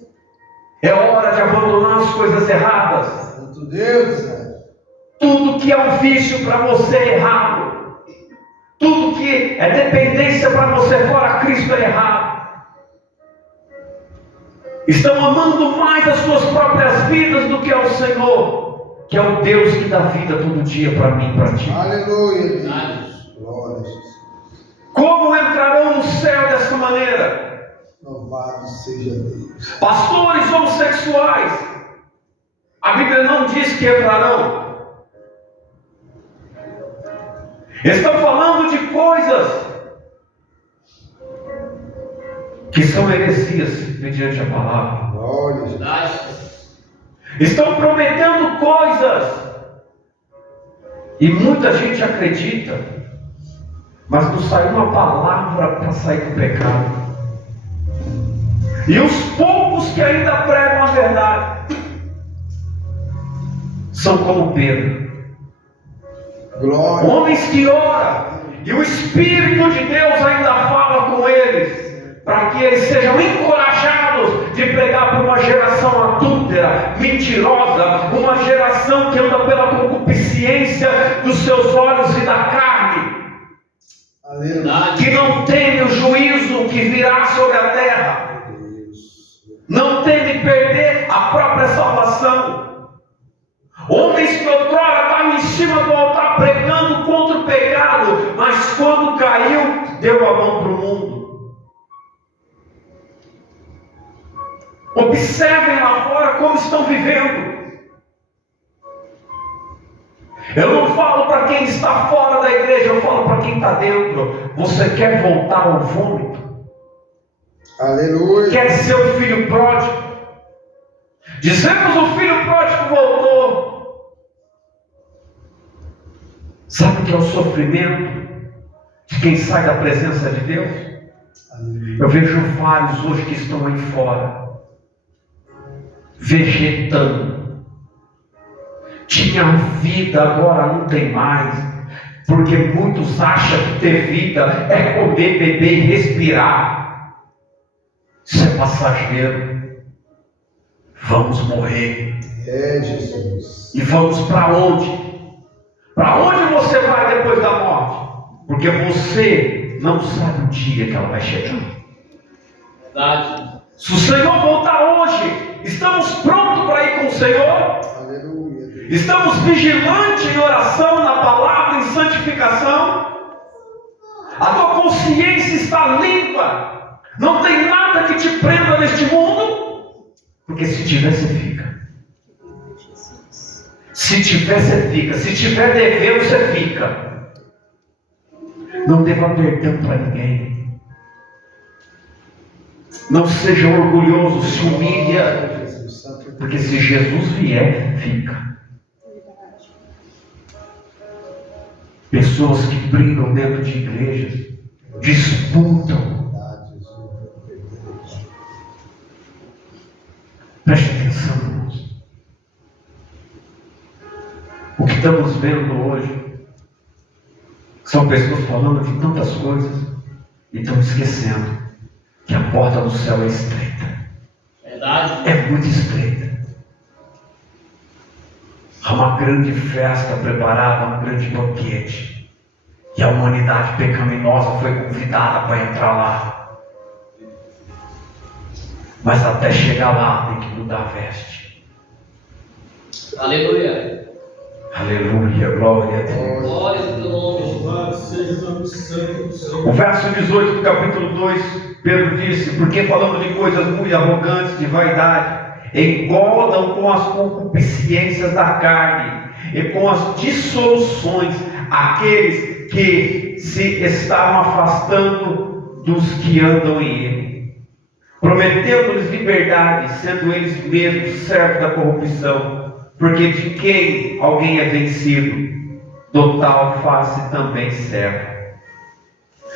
É hora de abandonar as coisas erradas. Santo Deus, Senhor. Tudo que é um vício para você é errado. Tudo que é dependência para você fora Cristo é errado. Estão amando mais as suas próprias vidas do que ao Senhor, que é o Deus que dá vida todo dia para mim e para ti. Aleluia. Deus. Glória a Jesus. Como entrarão no céu dessa maneira? Louvado seja Deus. Pastores homossexuais, a Bíblia não diz que entrarão. Estão falando de coisas que são heresias mediante a palavra. Glória a Jesus. Estão prometendo coisas e muita gente acredita, mas não sai uma palavra para sair do pecado. E os poucos que ainda pregam a verdade são como Pedro. Glória. Homens que oram, e o Espírito de Deus ainda fala com eles, para que eles sejam encorajados de pregar para uma geração adúltera, mentirosa, uma geração que anda pela concupiscência dos seus olhos e da carne, Aleluia. que não teme o juízo que virá sobre a terra, não teme perder a própria salvação. Homens que outrora estavam em cima do altar pregando contra o pecado, mas quando caiu, deu a mão para o mundo. Observem lá fora como estão vivendo. Eu não falo para quem está fora da igreja, eu falo para quem está dentro. Você quer voltar ao vômito? Aleluia. Quer ser o filho pródigo? Dizemos o filho pródigo voltou. Sabe o que é o sofrimento de quem sai da presença de Deus? Aleluia. Eu vejo vários hoje que estão aí fora, vegetando. Tinha vida, agora não tem mais, porque muitos acham que ter vida é comer, beber e respirar. Isso é passageiro. Vamos morrer. É Jesus. E vamos para onde? Para onde você vai depois da morte? Porque você não sabe o dia que ela vai chegar. Verdade. Se o Senhor voltar hoje, estamos prontos para ir com o Senhor? Aleluia. Estamos vigilantes em oração, na palavra, em santificação? A tua consciência está limpa? Não tem nada que te prenda neste mundo? Porque se tiver, você fica. Se tiver, você fica. Se tiver devendo, você fica. Não deva perdão para ninguém. Não seja orgulhoso, se humilha. Porque se Jesus vier, fica. Pessoas que brigam dentro de igrejas, disputam. Preste atenção, irmãos. O que estamos vendo hoje são pessoas falando de tantas coisas e estão esquecendo que a porta do céu é estreita. Verdade. É muito estreita. Há uma grande festa preparada, um grande banquete. E a humanidade pecaminosa foi convidada para entrar lá. Mas até chegar lá tem que mudar a veste. Aleluia. Aleluia, glória a Deus. Glória ao teu nome, Louvado seja o nome santo do Senhor. O verso 18 do capítulo 2, Pedro disse: porque falando de coisas muito arrogantes, de vaidade, engodam com as concupiscências da carne e com as dissoluções aqueles que se estavam afastando dos que andam em ele, prometendo-lhes liberdade, sendo eles mesmos servos da corrupção, porque de quem alguém é vencido, do tal faz-se também servo.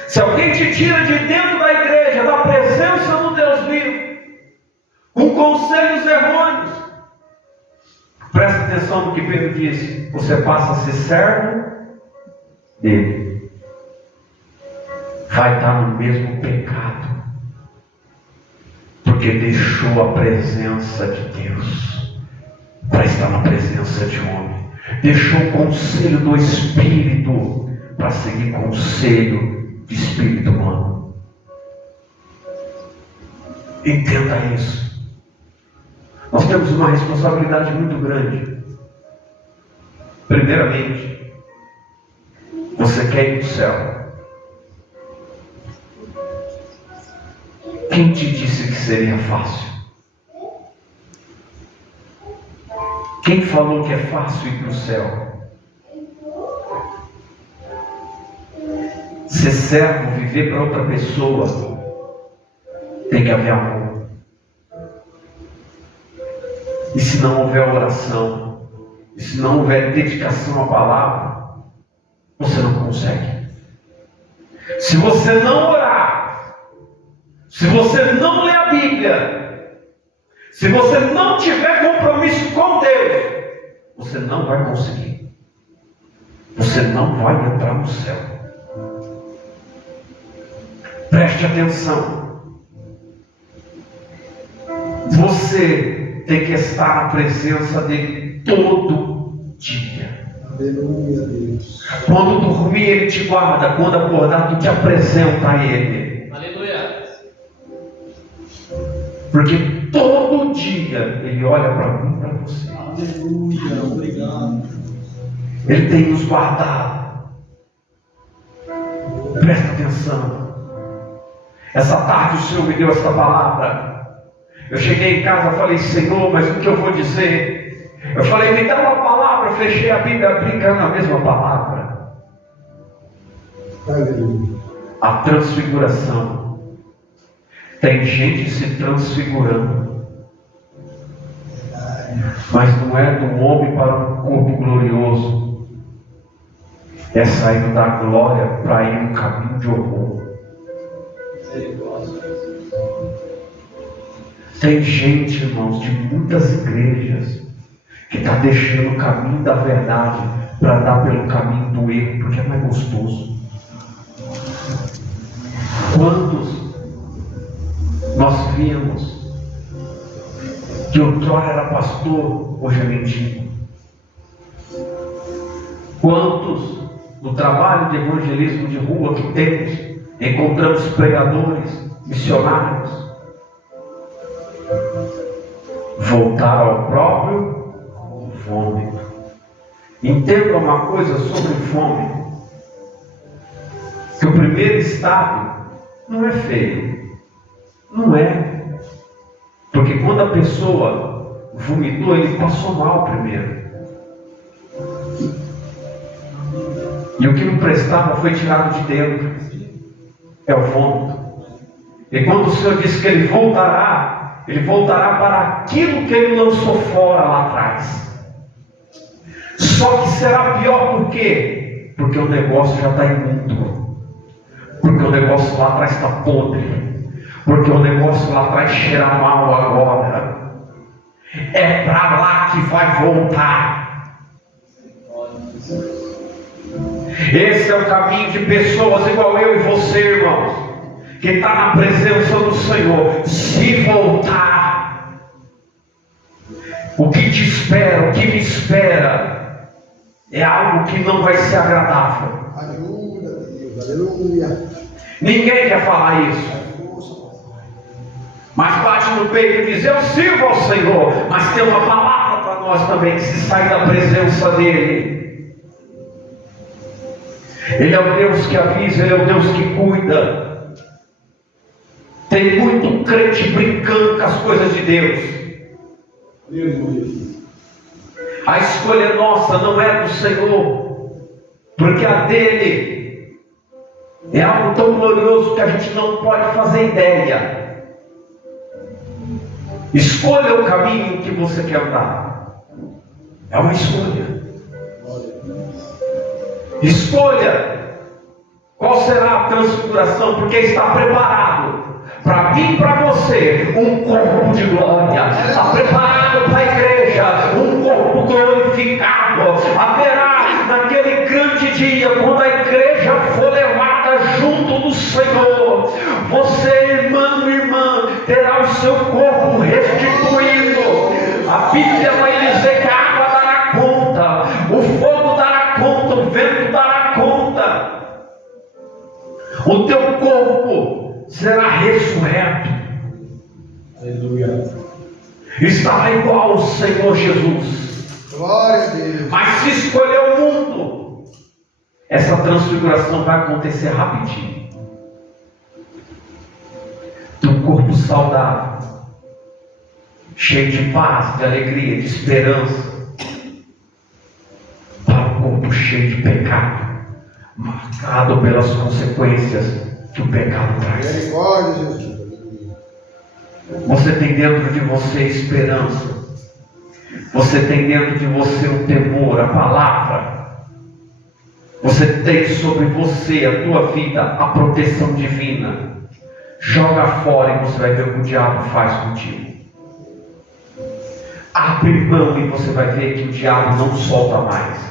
Se alguém te tira de dentro da igreja, da presença do Deus vivo, com conselhos errôneos, presta atenção no que Pedro disse, você passa a ser servo dele. Vai estar no mesmo pecado, porque deixou a presença de Deus para estar na presença de homem, deixou o conselho do Espírito para seguir conselho de espírito humano. Entenda isso. Nós temos uma responsabilidade muito grande. Primeiramente, você quer ir para o céu. Quem te disse que seria fácil? Quem falou que é fácil ir para o céu? Ser servo, viver para outra pessoa, tem que haver amor. E se não houver oração, e se não houver dedicação à palavra, você não consegue. Se você não orar, se você não ler a Bíblia, se você não tiver compromisso com Deus, você não vai conseguir. Você não vai entrar no céu. Preste atenção. Você tem que estar na presença dele todo dia. Aleluia, Deus. Quando dormir, ele te guarda. Quando acordar, tu te apresenta a ele. Aleluia. Porque todo dia ele olha para mim e para você. Aleluia, obrigado. Ele tem nos guardado. Presta atenção. Essa tarde o Senhor me deu essa palavra. Eu cheguei em casa e falei, Senhor, mas o que eu vou dizer? Eu falei, me dá uma palavra. Eu fechei a Bíblia brincando na mesma palavra. Aleluia. A transfiguração. Tem gente se transfigurando. Mas não é do homem para um corpo glorioso. É saindo da glória para ir no caminho de horror. Tem gente, irmãos, de muitas igrejas que está deixando o caminho da verdade para dar pelo caminho do erro, porque é mais gostoso. Quantos nós vimos que outrora era pastor, hoje é mendigo? Quantos no trabalho de evangelismo de rua que temos, encontramos pregadores, missionários, voltar ao próprio vômito. Entenda uma coisa sobre fome, que o primeiro estado não é feio, não é, porque quando a pessoa vomitou, ele passou mal primeiro, e o que não prestava foi tirado de dentro, é o vômito. E quando o Senhor disse que ele voltará para aquilo que ele lançou fora lá atrás. Só que será pior por quê? Porque o negócio já está imundo. Porque o negócio lá atrás está podre. Porque o negócio lá atrás cheira mal agora. É para lá que vai voltar. Esse é o caminho de pessoas igual eu e você, irmãos, que está na presença do Senhor. Se voltar, o que te espera, o que me espera, é algo que não vai ser agradável. Ajuda, Deus. Aleluia. Ninguém quer falar isso, mas bate no peito e diz, eu sirvo ao Senhor. Mas tem uma palavra para nós também, que se sai da presença dEle. Ele é o Deus que avisa, Ele é o Deus que cuida. Tem muito crente brincando com as coisas de Deus. Aleluia. A escolha é nossa, não é do Senhor, porque a dele É algo tão glorioso que a gente não pode fazer ideia. Escolha o caminho que você quer andar. É uma escolha. Escolha qual será a transfiguração, porque está preparado para mim e para você um corpo de glória. Está preparado para a igreja um corpo glorificado. Haverá naquele grande dia, quando a igreja for levada junto do Senhor, você, irmão e irmã, terá o seu corpo restituído. A Bíblia vai dizer que a água dará conta, o fogo dará conta, o vento dará conta. O teu corpo será ressurreto. Aleluia. Estará igual ao Senhor Jesus. Glória a Deus. Mas se escolher o mundo, essa transfiguração vai acontecer rapidinho. Do corpo saudável, cheio de paz, de alegria, de esperança, para um corpo cheio de pecado, marcado pelas consequências que o pecado traz. Misericórdia, Jesus. Você tem dentro de você esperança. Você tem dentro de você o temor, a palavra. Você tem sobre você, a tua vida, a proteção divina. Joga fora e você vai ver o que o diabo faz contigo. Abre mão e você vai ver que o diabo não solta mais.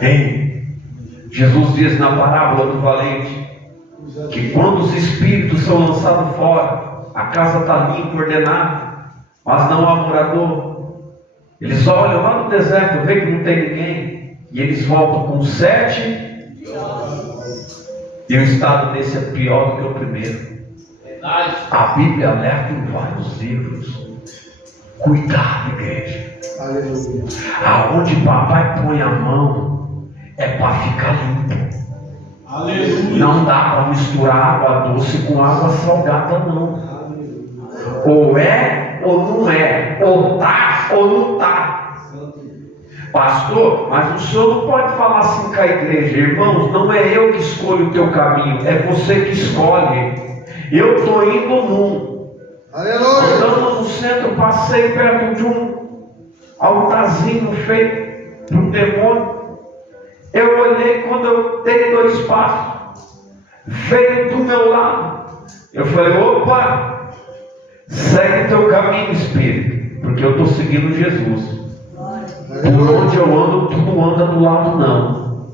Ei, Jesus diz na parábola do valente que quando os espíritos são lançados fora, a casa está limpa, ordenada, mas não há morador. Eles olham lá no deserto, veem que não tem ninguém, e eles voltam com 7, e o estado desse é pior do que o primeiro. Verdade. A Bíblia alerta em vários livros. Cuidado, igreja. Aleluia. Aonde papai põe a mão é para ficar limpo. Aleluia. Não dá para misturar água doce com água salgada, não. Ou é ou não é. Ou tá ou não tá. Pastor, mas o senhor não pode falar assim com a igreja. Irmãos, não é eu que escolho o teu caminho, é você que escolhe. Eu estou indo num. Aleluia. Andando no centro, passei perto de um altarzinho feito para um demônio. Eu olhei, quando eu dei 2 passos, veio do meu lado. Eu falei: opa, segue teu caminho, Espírito, porque eu estou seguindo Jesus. Por onde eu ando, tu não anda do lado, não.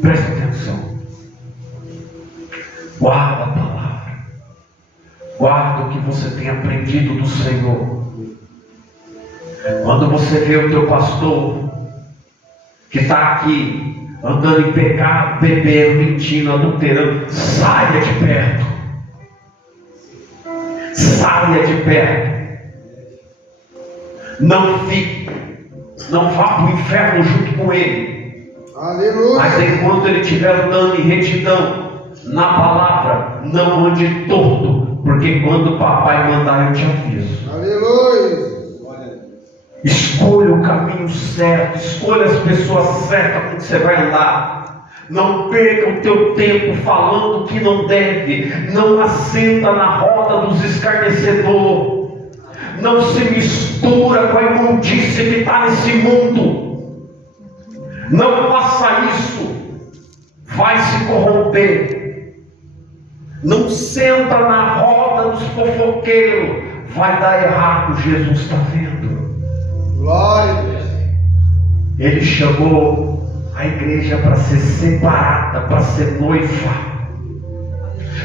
Presta atenção. Guarda a palavra. Guarda o que você tem aprendido do Senhor. Quando você vê o teu pastor que está aqui andando em pecado, bebendo, mentindo, adulterando, saia de perto. Saia de perto. Não fique, não vá para o inferno junto com ele. Aleluia. Mas enquanto ele estiver andando em retidão na palavra, não ande torto, porque quando o papai mandar eu te aviso. Aleluia. Escolha o caminho certo, escolha as pessoas certas com que você vai andar. Não perca o teu tempo falando que não deve. Não assenta na roda dos escarnecedores. Não se mistura com a imundícia que está nesse mundo. Não faça isso. Vai se corromper. Não senta na roda dos fofoqueiros. Vai dar errado. Jesus está vendo. Glória a Deus. Ele chamou a igreja para ser separada, para ser noiva,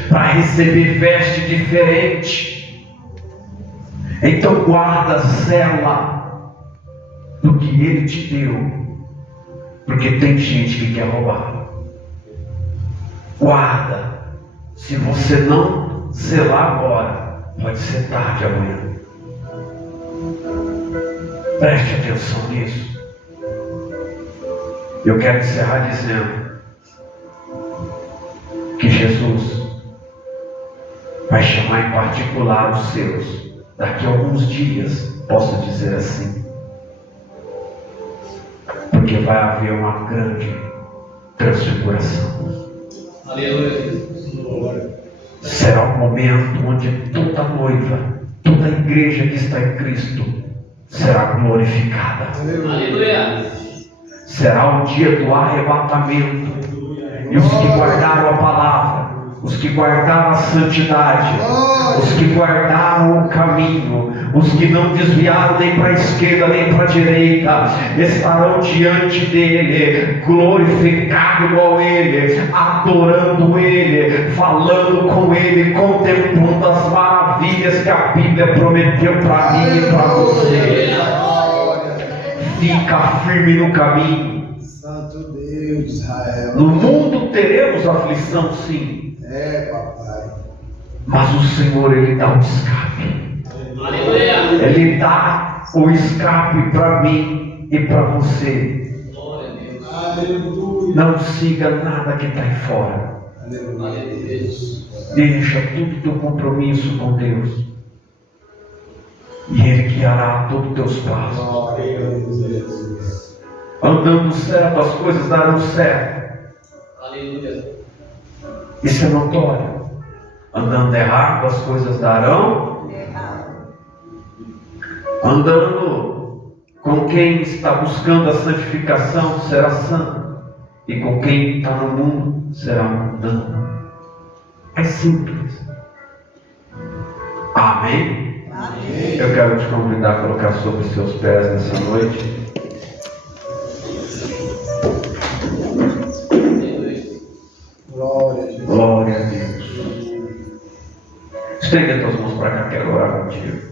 para receber veste diferente. Então guarda, zela do que Ele te deu, porque tem gente que quer roubar. Guarda. Se você não zelar agora, pode ser tarde amanhã. Preste atenção nisso. Eu quero encerrar dizendo que Jesus vai chamar em particular os seus daqui a alguns dias, posso dizer assim, porque vai haver uma grande transfiguração. Aleluia. Será um momento onde toda noiva, toda igreja que está em Cristo será glorificada. Aleluia. Será o dia do arrebatamento. E os que guardaram a palavra, os que guardaram a santidade, os que guardaram o caminho, os que não desviaram nem para a esquerda nem para a direita, estarão diante dele, glorificado igual ele, adorando ele, falando com ele, contemplando as maravilhas que a Bíblia prometeu para mim e para você. Fica firme no caminho. Santo Deus de Israel. No mundo teremos aflição, sim. É, papai. Mas o Senhor, Ele dá um escape. Aleluia. Ele dá o escape para mim e para você. Glória a Deus. Aleluia. Não siga nada que está aí fora. Aleluia. Deixa tudo teu compromisso com Deus. E Ele guiará todos os teus passos. Glória a Deus. Andando certo, as coisas darão certo. Aleluia. Isso é notório. Andando errado, as coisas darão. Andando com quem está buscando a santificação, será santo. E com quem está no mundo, será mundano. É simples. Amém? Amém. Eu quero te convidar a colocar sobre os seus pés nessa noite. Glória a Deus. Glória a Deus. Estende as tuas mãos para cá, quero orar contigo.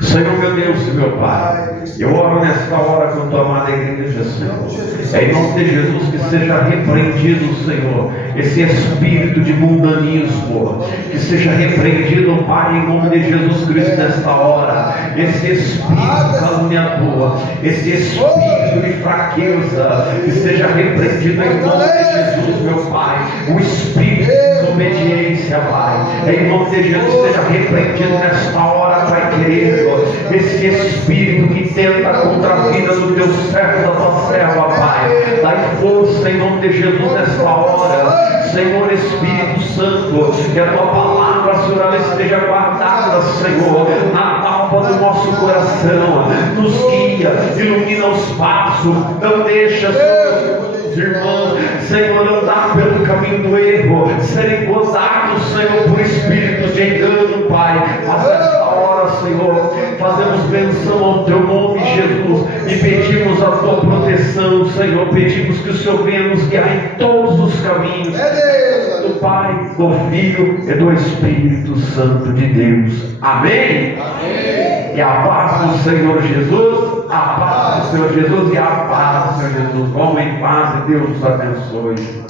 Senhor meu Deus e meu Pai, eu oro nesta hora com tua amada igreja, Senhor. Em nome de Jesus, que seja repreendido, Senhor, esse espírito de mundanismo, que seja repreendido, Pai, em nome de Jesus Cristo, nesta hora. Esse espírito caluniador, esse espírito de fraqueza, que seja repreendido em nome de Jesus, meu Pai. O espírito de desobediência, Pai, em nome de Jesus, seja repreendido nesta hora, Pai querido. Esse espírito que tenta contra a vida do teu servo, da tua serva, Pai, dai força em nome de Jesus nesta hora. Senhor Espírito Santo, que a tua palavra, Senhor, ela esteja guardada, Senhor, na alma do nosso coração. Nos guia, ilumina os passos, não deixa, Senhor, os irmãos, Senhor, andar pelo caminho do erro, serem gozados, Senhor, por espíritos de engano, Pai. Mas nesta hora, Senhor, fazemos menção ao teu nome, Jesus, e pedimos a tua proteção, Senhor. Pedimos que o Senhor venha nos guiar em todos os caminhos, do Pai, do Filho e do Espírito Santo de Deus. Amém? Amém. E a paz do Senhor Jesus, a paz do Senhor Jesus e a paz do Senhor Jesus. Vão em paz e Deus os abençoe.